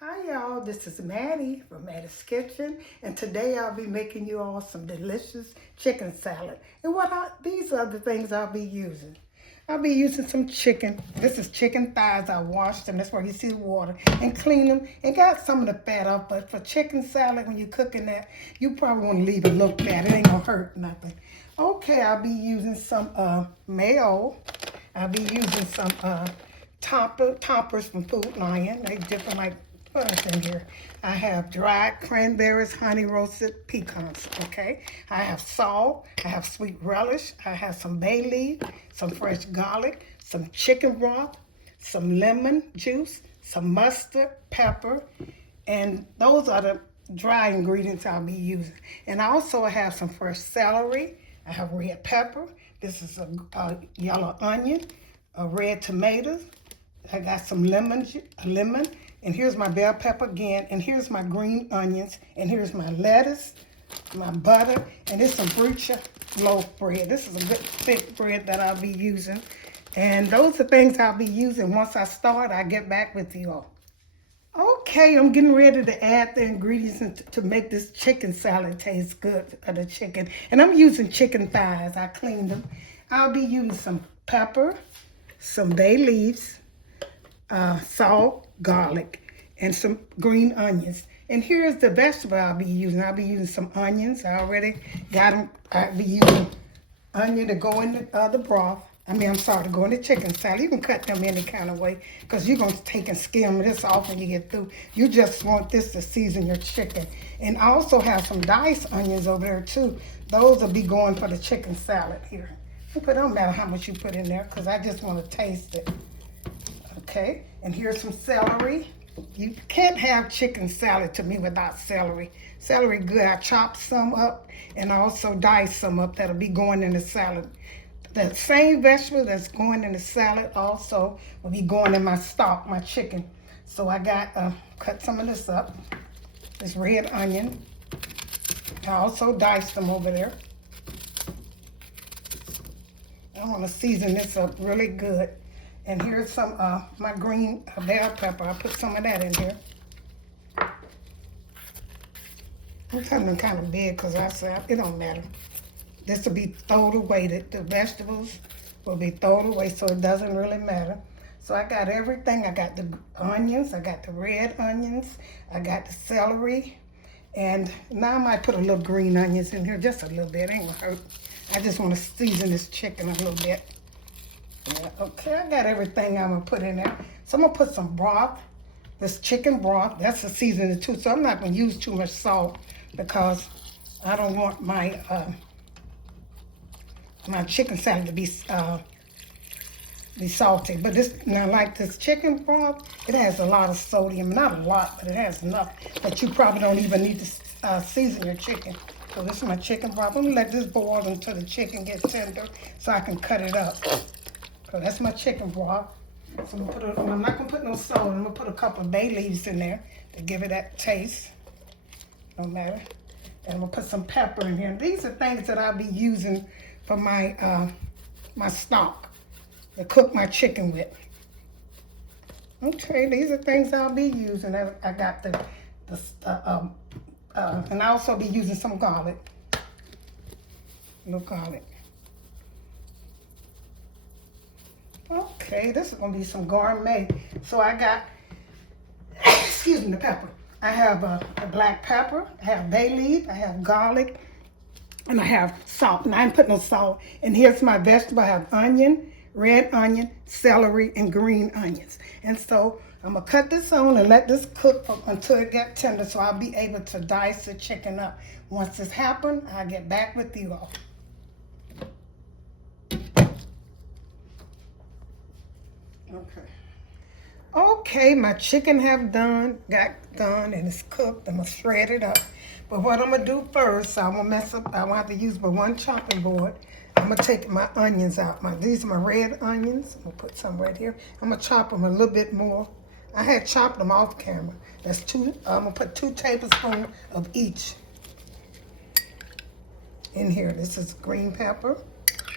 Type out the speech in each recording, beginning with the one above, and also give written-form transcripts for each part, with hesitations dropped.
Hi y'all, this is Mattie from Mattie's Kitchen, and today I'll be making you all some delicious chicken salad. And these are the things I'll be using. I'll be using some chicken. This is chicken thighs. I washed them. That's why you see the water. And clean them and got some of the fat off. But for chicken salad, when you're cooking that, you probably want to leave a little fat. It ain't going to hurt nothing. Okay, I'll be using some mayo. I'll be using some toppers from Food Lion. They different like what's in here. I have dried cranberries, honey roasted pecans, okay? I have salt, I have sweet relish, I have some bay leaf, some fresh garlic, some chicken broth, some lemon juice, some mustard, pepper, and those are the dry ingredients I'll be using. And I also have some fresh celery, I have red pepper, this is a yellow onion, a red tomato, I got some lemon, and here's my bell pepper again, and here's my green onions, and here's my lettuce, my butter, and this is some breacher loaf bread. This is a good thick bread that I'll be using. And those are things I'll be using. Once I start, I'll get back with you all. Okay, I'm getting ready to add the ingredients to make this chicken salad taste good, the chicken. And I'm using chicken thighs. I cleaned them. I'll be using some pepper, some bay leaves, salt, garlic, and some green onions. And here's the vegetable I'll be using. I'll be using some onions. I already got them. I'll be using onion to go in the broth. To go in the chicken salad. You can cut them any kind of way because you're going to take and skim this off when you get through. You just want this to season your chicken. And I also have some diced onions over there too. Those will be going for the chicken salad here. It don't matter how much you put in there because I just want to taste it. Okay, and here's some celery. You can't have chicken salad to me without celery. Celery good. I chopped some up and I also diced some up that'll be going in the salad. The same vegetable that's going in the salad also will be going in my stock, my chicken. So I got cut some of this up. This red onion. I also diced them over there. I want to season this up really good. And here's some my green bell pepper. I put some of that in here. I'm cutting them kind of big because I said it don't matter. This will be thrown away. The vegetables will be thrown away, so it doesn't really matter. So I got everything. I got the onions. I got the red onions. I got the celery. And now I might put a little green onions in here, just a little bit. It ain't gonna hurt. I just want to season this chicken a little bit. Yeah, okay, I got everything I'm going to put in there. So I'm going to put some broth, this chicken broth. That's a seasoning too, so I'm not going to use too much salt because I don't want my my chicken salad to be salty. But like this chicken broth, it has a lot of sodium. Not a lot, but it has enough that you probably don't even need to season your chicken. So this is my chicken broth. I'm going to let this boil until the chicken gets tender so I can cut it up. So that's my chicken broth. So I'm not going to put no salt. I'm going to put a couple of bay leaves in there to give it that taste. No matter. And I'm going to put some pepper in here. And these are things that I'll be using for my my stock to cook my chicken with. Okay, these are things I'll be using. I got and I'll also be using some garlic. A little garlic. Okay, this is going to be some gourmet. So I got, excuse me, the pepper. I have the black pepper, I have bay leaf, I have garlic, and I have salt. And I didn't put no salt. And here's my vegetable. I have onion, red onion, celery, and green onions. And so I'm going to cut this on and let this cook until it gets tender so I'll be able to dice the chicken up. Once this happens, I'll get back with you all. Okay, my chicken got done and it's cooked. I'm gonna shred it up. But what I'm gonna do first, I'm gonna mess up. I won't have to use but one chopping board. I'm gonna take my onions out. These are my red onions. I'm gonna put some right here. I'm gonna chop them a little bit more. I had chopped them off camera. That's I'm gonna put 2 tablespoons of each in here. This is green pepper,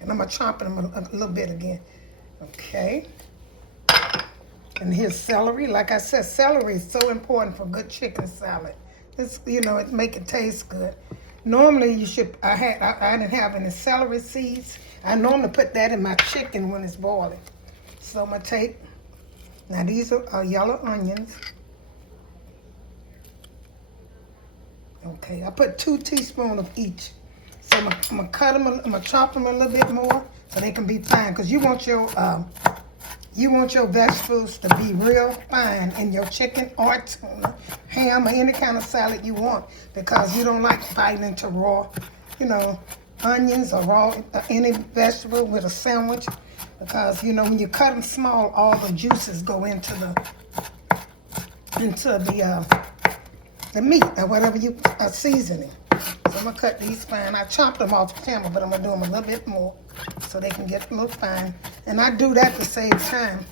and I'm gonna chop them a little bit again. Okay. And here's celery. Like I said, celery is so important for good chicken salad. It's, it make it taste good. Normally you should, I didn't have any celery seeds. I normally put that in my chicken when it's boiling. So I'm gonna take, now these are yellow onions. Okay, I put 2 teaspoons of each. So I'm gonna cut them, I'm gonna chop them a little bit more so they can be fine. Cause you want your vegetables to be real fine in your chicken or tuna, ham, or any kind of salad you want, because you don't like biting into raw, onions or raw any vegetable with a sandwich, because when you cut them small, all the juices go into the meat or whatever you are seasoning. So I'm gonna cut these fine. I chopped them off camera, but I'm gonna do them a little bit more so they can get a little fine. And I do that to save time.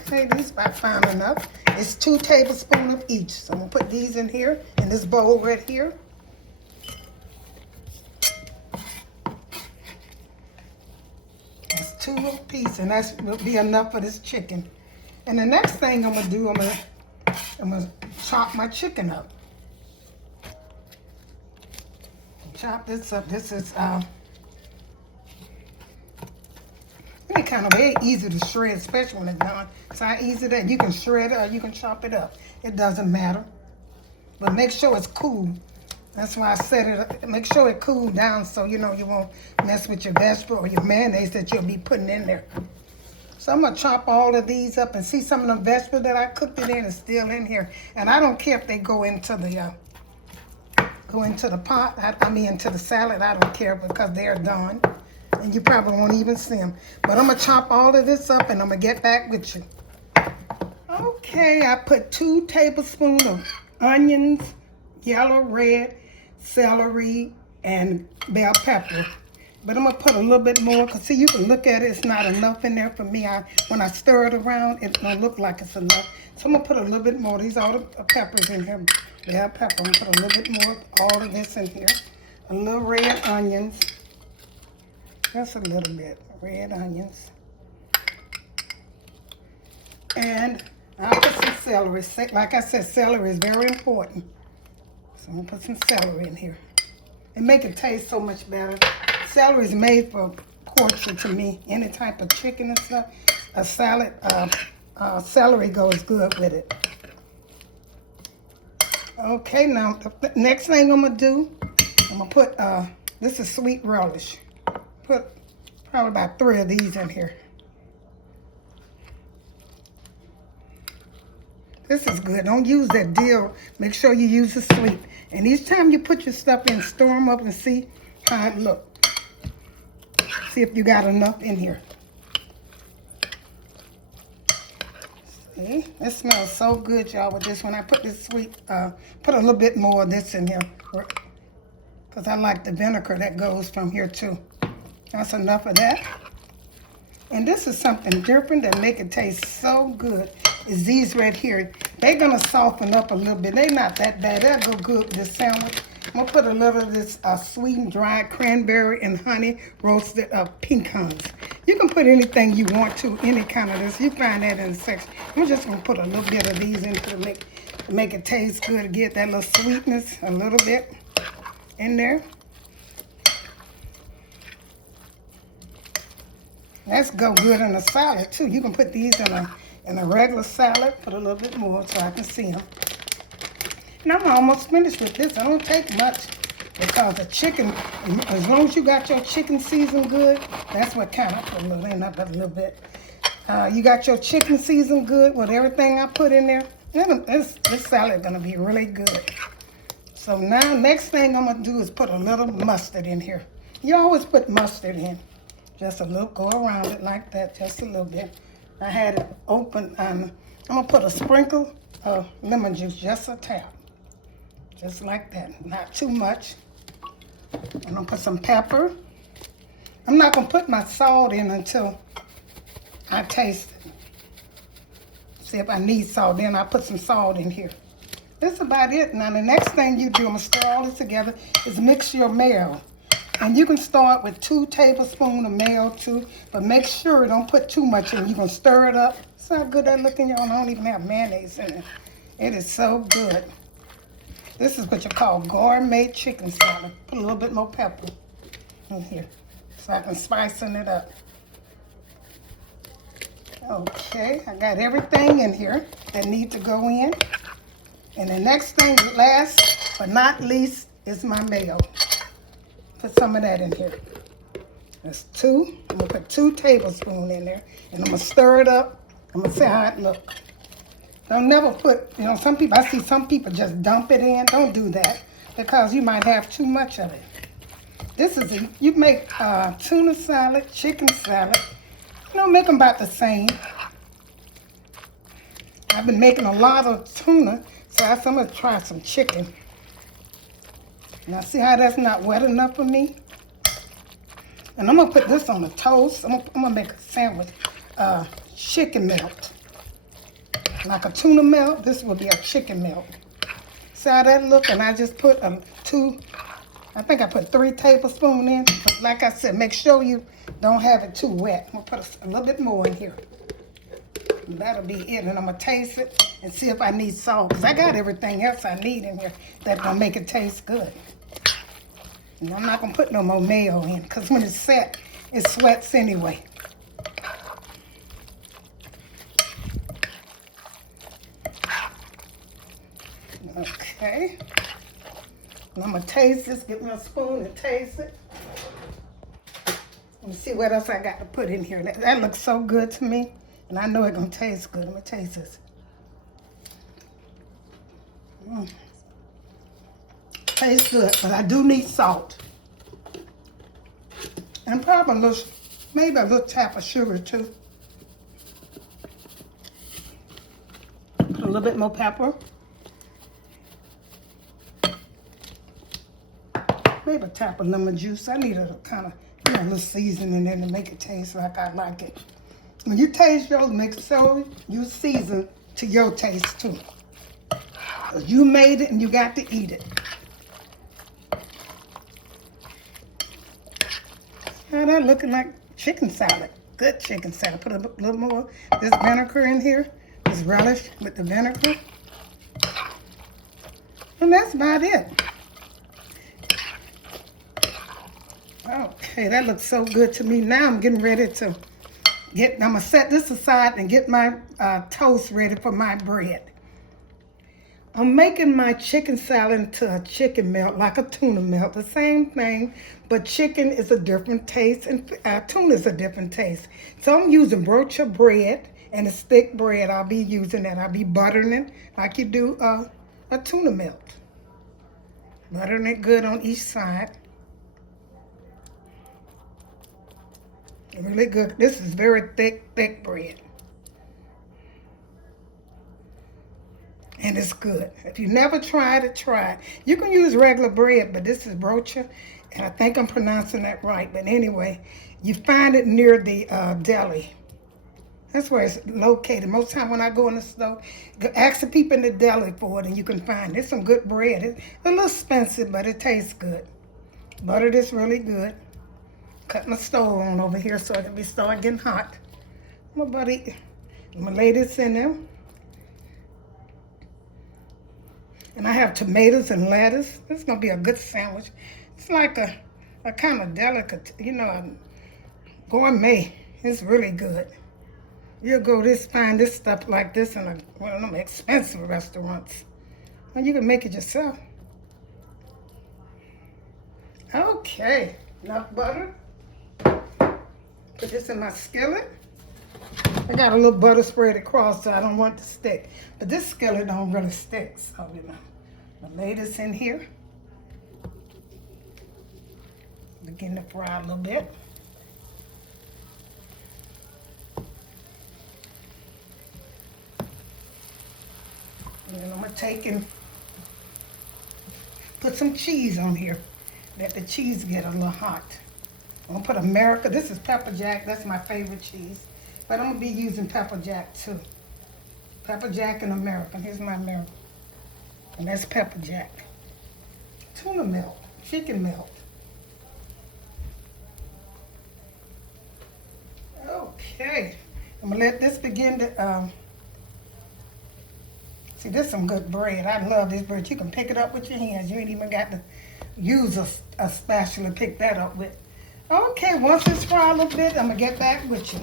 Okay, these about fine enough. It's 2 tablespoons of each. So I'm gonna put these in here, in this bowl right here. That's 2 apiece, and that will be enough for this chicken. And the next thing I'm gonna do, I'm gonna chop my chicken up. Chop this up. This is any kind of very easy to shred, especially when it's done. It's how easy that you can shred it or you can chop it up. It doesn't matter. But make sure it's cool. That's why I set it. Make sure it cool down so you won't mess with your vegetable or your mayonnaise that you'll be putting in there. So I'm gonna chop all of these up, and see some of the vegetables that I cooked it in is still in here. And I don't care if they go into the pot. I mean into the salad. I don't care because they're done, and you probably won't even see them. But I'm gonna chop all of this up, and I'm gonna get back with you. Okay, I put 2 tablespoons of onions, yellow, red, celery, and bell pepper. But I'm gonna put a little bit more, because see, you can look at it, it's not enough in there for me. When I stir it around, it don't look like it's enough. So I'm gonna put a little bit more. These are all the peppers in here. Bell pepper, I'm gonna put a little bit more of all of this in here. A little red onions. Just a little bit, red onions. And I'll put some celery. Like I said, celery is very important. So I'm gonna put some celery in here. And make it taste so much better. Celery is made for portion to me. Any type of chicken and stuff. A salad, celery goes good with it. Okay, now the next thing I'm gonna do, I'm gonna put, this is sweet relish. Put probably about 3 of these in here. This is good. Don't use that dill. Make sure you use the sweet. And each time you put your stuff in, stir them up and see how it looks. See if you got enough in here. See, it smells so good, y'all, with this one. I put this sweet, put a little bit more of this in here, because I like the vinegar that goes from here too. That's enough of that. And this is something different that make it taste so good. Is these right here. They're gonna soften up a little bit. They're not that bad. They'll go good with this sandwich. I'm gonna put a little of this sweetened dried cranberry and honey roasted pecans. You can put anything you want to, any kind of this. You find that in the section. I'm just gonna put a little bit of these in to make it taste good, to get that little sweetness a little bit in there. That's go good in a salad too. You can put these in a regular salad. Put a little bit more so I can see them. And I'm almost finished with this. I don't take much, because the chicken, as long as you got your chicken seasoned good, that's what kind of put a little in, not a little bit. You got your chicken seasoned good with everything I put in there. This salad is gonna be really good. So now, next thing I'm gonna do is put a little mustard in here. You always put mustard in. Just a little, go around it like that, just a little bit. I had it open. I'm gonna put a sprinkle of lemon juice, just a tap. Just like that, not too much. I'm gonna put some pepper. I'm not gonna put my salt in until I taste it. See if I need salt, then I'll put some salt in here. That's about it. Now the next thing you do, I'm gonna stir all this together, is mix your mayo. And you can start with 2 tablespoons of mayo too, but make sure don't put too much in. You're gonna stir it up. It's how good that looking, y'all. I don't even have mayonnaise in it. It is so good. This is what you call gourmet chicken salad. Put a little bit more pepper in here so I can spicing it up. Okay, I got everything in here that need to go in. And the next thing, last but not least, is my mayo. Put some of that in here. That's 2. I'm gonna put 2 tablespoons in there, and I'm gonna stir it up. I'm gonna see how it looks. Don't never put, you know, some people, I see some people just dump it in. Don't do that because you might have too much of it. This is, you make tuna salad, chicken salad. You know, make them about the same. I've been making a lot of tuna, so I'm gonna try some chicken. Now see how that's not wet enough for me? And I'm gonna put this on a toast. I'm gonna make a sandwich. Chicken melt. Like a tuna melt, this will be a chicken melt. See how that look? And I just put 2, I think I put 3 tablespoons in. But like I said, make sure you don't have it too wet. I'm gonna put a little bit more in here. And that'll be it. And I'm gonna taste it and see if I need salt. Because I got everything else I need in here that's gonna make it taste good. And I'm not gonna put no more mayo in because when it's set, it sweats anyway. Okay. And I'm gonna taste this, get me a spoon and taste it. Let me see what else I got to put in here. That looks so good to me. And I know it's gonna taste good. I'm gonna taste this. Tastes good, but I do need salt. And probably a little, maybe a little tap of sugar too. Put a little bit more pepper. Maybe a tap of lemon juice. I need a kind of, you know, a little seasoning in there to make it taste like I like it. When you taste yours, make sure you season to your taste too. You made it and you got to eat it. Now that looking like chicken salad. Good chicken salad. Put a little more this vinegar in here. This relish with the vinegar. And that's about it. Okay, that looks so good to me. Now I'm getting ready to I'm gonna set this aside and get my toast ready for my bread. I'm making my chicken salad into a chicken melt, like a tuna melt, the same thing, but chicken is a different taste and tuna is a different taste. So I'm using brocha bread, and it's thick bread. I'll be using that. I'll be buttering it like you do a tuna melt. Buttering it good on each side. Really good. This is very thick bread. And it's good. If you never tried it, try it. You can use regular bread, but this is brocha, and I think I'm pronouncing that right. But anyway, you find it near the deli. That's where it's located. Most time when I go in the store, ask the people in the deli for it, and you can find it. It's some good bread. It's a little expensive, but it tastes good. Butter this really good. Cut my stove on over here so it can start getting hot. I'm gonna lay this in there. And I have tomatoes and lettuce. This is gonna be a good sandwich. It's like a kind of delicate, you know, a gourmet. It's really good. You'll go find this stuff like this in one of them expensive restaurants. And you can make it yourself. Okay, enough butter. Put this in my skillet. I got a little butter spread across so I don't want it to stick. But this skillet don't really stick, so you know. I'll lay this in here. Begin to fry a little bit. And then I'm gonna take and put some cheese on here. Let the cheese get a little hot. I'm gonna put America. This is pepper jack. That's my favorite cheese. But I'm gonna be using pepper jack too. Pepper jack and American. Here's my American. And that's pepper jack. Tuna melt. Chicken melt. Okay, I'm gonna let this begin to, see, this is some good bread. I love this bread. You can pick it up with your hands. You ain't even got to use a spatula to pick that up with. Okay, once it's fried a little bit, I'm gonna get back with you.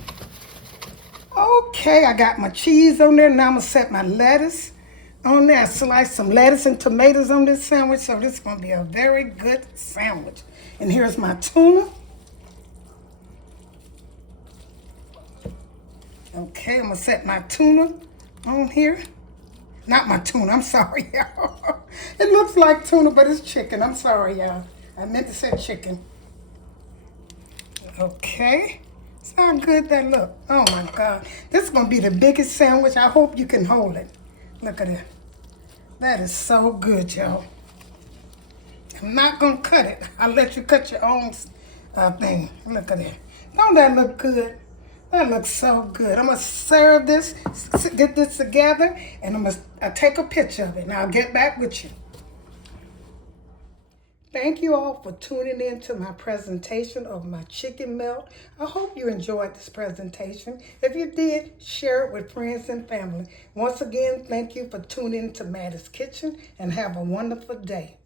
Okay, I got my cheese on there. Now I'm gonna set my lettuce on there. I slice some lettuce and tomatoes on this sandwich, so this is gonna be a very good sandwich. And here's my tuna. Okay, I'm gonna set my tuna on here. Not my tuna, I'm sorry, y'all. It looks like tuna, but it's chicken. I'm sorry, y'all. I meant to say chicken. Okay. See how good that look. Oh my God. This is gonna be the biggest sandwich. I hope you can hold it. Look at it. That is so good, y'all. I'm not gonna cut it. I'll let you cut your own thing. Look at it. Don't that look good? That looks so good. I'm gonna serve this, get this together, and I'm gonna take a picture of it, and I'll get back with you. Thank you all for tuning in to my presentation of my chicken melt. I hope you enjoyed this presentation. If you did, share it with friends and family. Once again, thank you for tuning in to Mattie's Kitchen, and have a wonderful day.